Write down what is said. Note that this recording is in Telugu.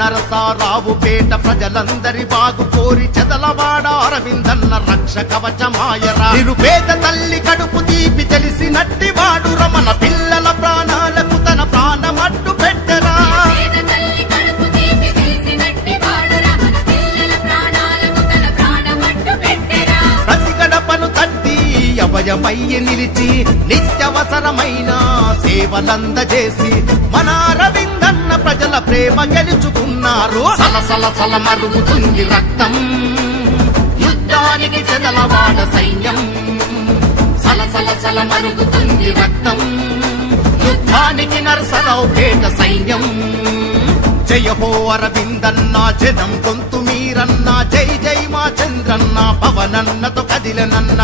నరసారావుపేట ప్రజలందరి బాగు కోరి చెదలవాడ అరవిందన్న రక్ష కవచమాయరా. నిరుపేద తల్లి కడుపు తీపి తెలిసినట్టి వాడు రమణ పిల్లల ప్రాణాలకు తన ప్రాణమట్టు పెట్టరా. ప్రతి గడపను తట్టి అభయమయ్యి నిలిచి నిత్యవసరమైన సేవలందజేసి మన అరవిందన్న ప్రజల ప్రేమ గెలుచుకున్నారు. సలసల సల మరుగుతుంది రక్తం యుద్ధానికి చెదలవాడ సైన్యం. సలసల సల మరుగుతుంది రక్తం యుద్ధానికి నరసరావుపేట సైన్యం. జయ హో అరవిందన్న జనం గొంతు మీరన్న జై జై మా చంద్రన్న పవనన్నతో కదిలనన్న.